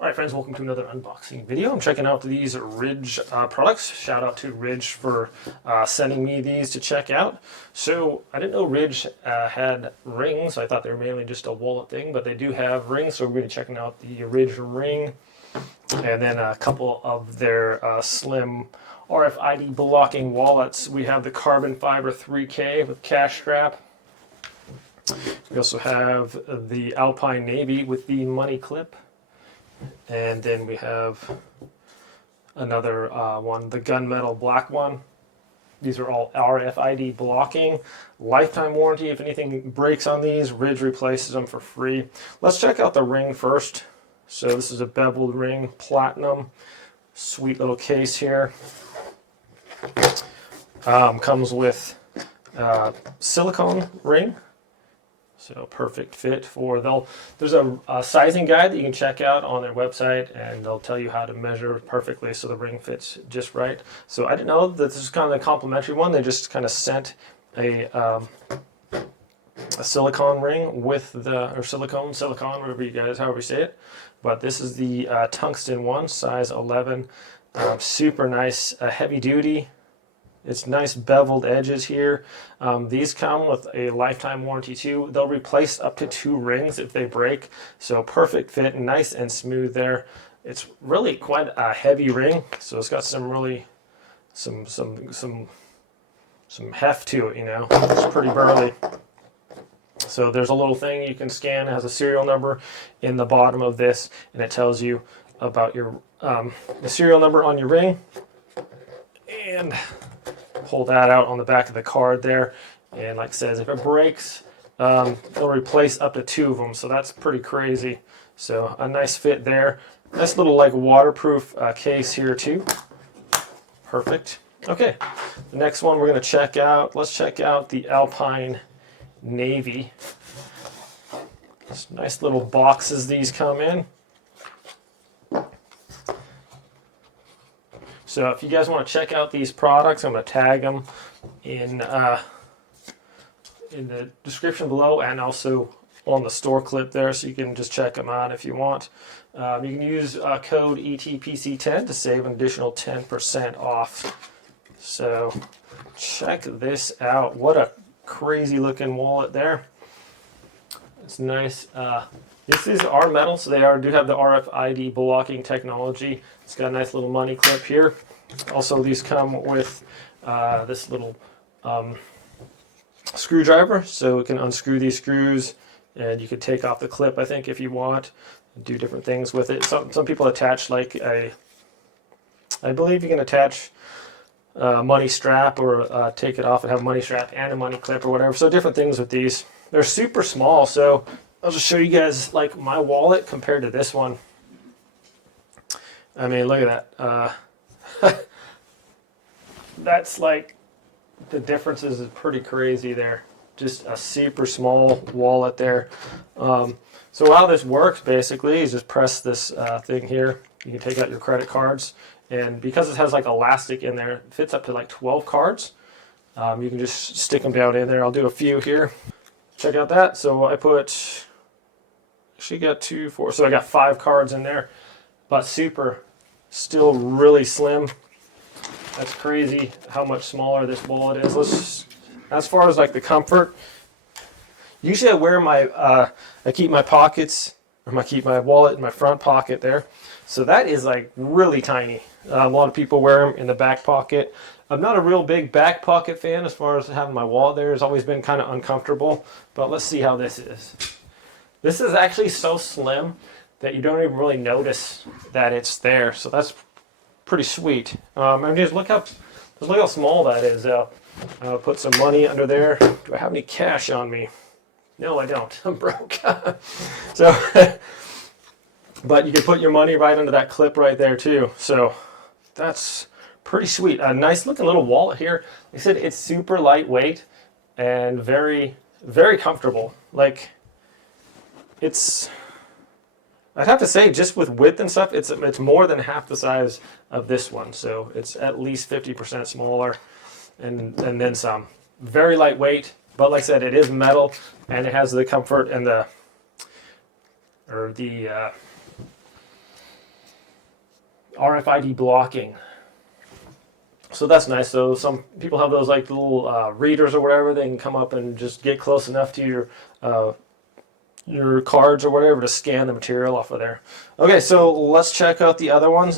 Alright friends, welcome to another unboxing video. I'm checking out these Ridge products. Shout out to Ridge for sending me these to check out. So I didn't know Ridge had rings. I thought they were mainly just a wallet thing, but they do have rings. So we're going to be checking out the Ridge ring and then a couple of their slim RFID blocking wallets. We have the carbon fiber 3K with cash strap. We also have the Alpine Navy with the money clip. And then we have another one, the Gunmetal black one. These are all RFID blocking. Lifetime warranty. If anything breaks on these, Ridge replaces them for free. Let's check out the ring first. So this is a beveled ring, platinum. Sweet little case here. Comes with silicone ring. So perfect fit for there's a sizing guide that you can check out on their website, and they'll tell you how to measure perfectly so the ring fits just right. So I didn't know that this is kind of a complimentary one. They just kind of sent a silicone ring with or silicone, however you say it. But this is the tungsten one, size 11. Super nice, heavy duty. It's nice beveled edges here. These come with a lifetime warranty too. They'll replace up to 2 rings if they break. So perfect fit, nice and smooth there. It's really quite a heavy ring, so it's got some really some heft to it. You know, it's pretty burly. So there's a little thing you can scan. It has a serial number in the bottom of this, and it tells you about your the serial number on your ring. And pull that out on the back of the card there, and like it says, if it breaks, they'll replace up to 2 of them, so that's pretty crazy. So a nice fit there. Nice little like waterproof case here too. Perfect. Okay, the next one we're going to check out, let's check out the Alpine Navy. Nice little boxes these come in. So if you guys want to check out these products, I'm going to tag them in the description below, and also on the store clip there, so you can just check them out if you want. You can use code ETPC10 to save an additional 10% off. So check this out. What a crazy looking wallet there. It's nice. This is metal, so they do have the RFID blocking technology. It's got a nice little money clip here. Also, these come with this little screwdriver, so it can unscrew these screws, and you can take off the clip, I think, if you want, and do different things with it. Some people attach like I believe you can attach a money strap, or take it off and have a money strap and a money clip or whatever. So different things with these. They're super small, so I'll just show you guys like my wallet compared to this one. I mean, look at that. That's like, the differences is pretty crazy there. Just a super small wallet there. So how this works basically is just press this thing here. You can take out your credit cards, and because it has like elastic in there, it fits up to like 12 cards. You can just stick them down in there. I'll do a few here. Check out that. So I actually got 2, 4, so I got 5 cards in there, but still really slim. That's crazy how much smaller this wallet is. As far as like the comfort, usually I wear I keep my pockets, or I keep my wallet in my front pocket there. So that is like really tiny. A lot of people wear them in the back pocket. I'm not a real big back pocket fan as far as having my wallet there. It's always been kind of uncomfortable, but let's see how this is. This is actually so slim that you don't even really notice that it's there. So that's pretty sweet. And just look how small that is. I'll put some money under there. Do I have any cash on me? No, I don't. I'm broke. So, but you can put your money right under that clip right there too. So that's pretty sweet. A nice looking little wallet here. Like I said, it's super lightweight and very, very comfortable. Like, I'd have to say, just with width and stuff, it's more than half the size of this one. So it's at least 50% smaller, and then some. Very lightweight, but like I said, it is metal, and it has the comfort and the RFID blocking. So that's nice. So some people have those like little readers or whatever. They can come up and just get close enough to your cards or whatever to scan the material off of there. Okay, so let's check out the other ones.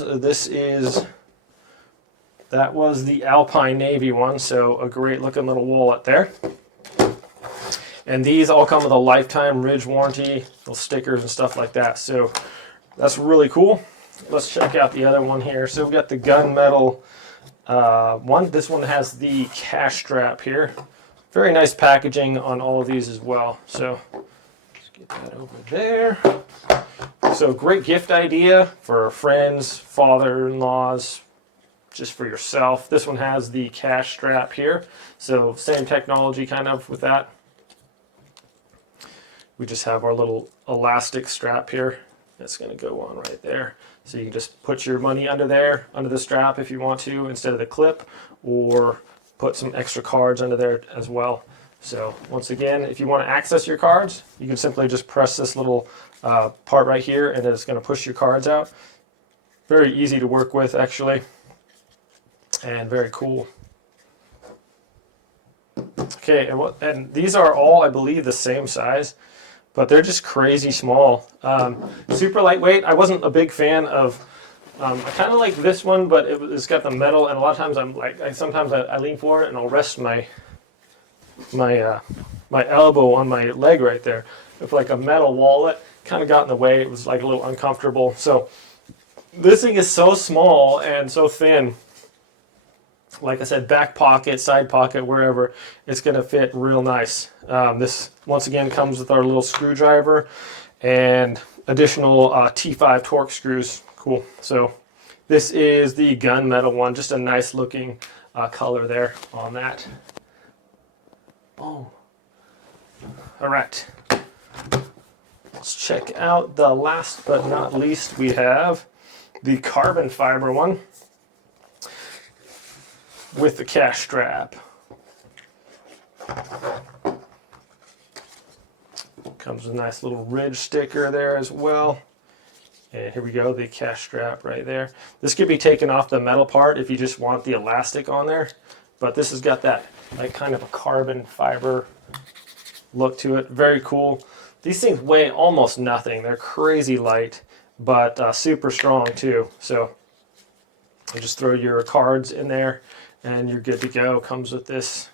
That was the Alpine Navy one, so a great looking little wallet there. And these all come with a lifetime Ridge warranty, little stickers and stuff like that. So that's really cool. Let's check out the other one here. So we've got the Gunmetal one. This one has the cash strap here. Very nice packaging on all of these as well. So let's get that over there. So great gift idea for friends, father-in-laws, just for yourself. This one has the cash strap here. So same technology kind of with that. We just have our little elastic strap here. That's going to go on right there. So you can just put your money under there, under the strap if you want to, instead of the clip, or put some extra cards under there as well. So once again, if you want to access your cards, you can simply just press this little part right here, and it's going to push your cards out. Very easy to work with, actually, and very cool. Okay, and these are all, I believe, the same size, but they're just crazy small. Super lightweight. I wasn't a big fan of, I kind of like this one, but it's got the metal, and a lot of times sometimes I lean forward and I'll rest my elbow on my leg right there. If like a metal wallet kind of got in the way, it was like a little uncomfortable. So this thing is so small and so thin. Like I said, back pocket, side pocket, wherever, it's going to fit real nice. This, once again, comes with our little screwdriver and additional T5 torque screws. Cool. So this is the Gunmetal one. Just a nice looking color there on that. Boom. All right. Let's check out the last but not least. We have the carbon fiber one with the cash strap. Comes with a nice little Ridge sticker there as well. And here we go, the cash strap right there. This could be taken off the metal part if you just want the elastic on there. But this has got that like kind of a carbon fiber look to it. Very cool. These things weigh almost nothing. They're crazy light, but super strong too. So you just throw your cards in there and you're good to go. Comes with this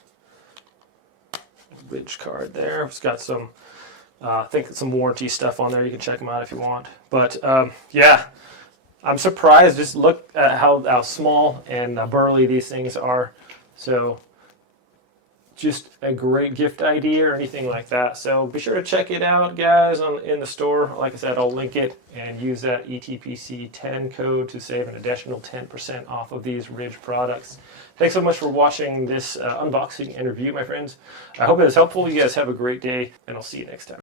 Ridge card there. It's got some, I think some warranty stuff on there. You can check them out if you want. But yeah, I'm surprised. Just look at how small and burly these things are. So just a great gift idea or anything like that. So be sure to check it out, guys, in the store. Like I said, I'll link it and use that ETPC 10 code to save an additional 10% off of these Ridge products. Thanks so much for watching this unboxing and review, my friends. I hope it was helpful. You guys have a great day, and I'll see you next time.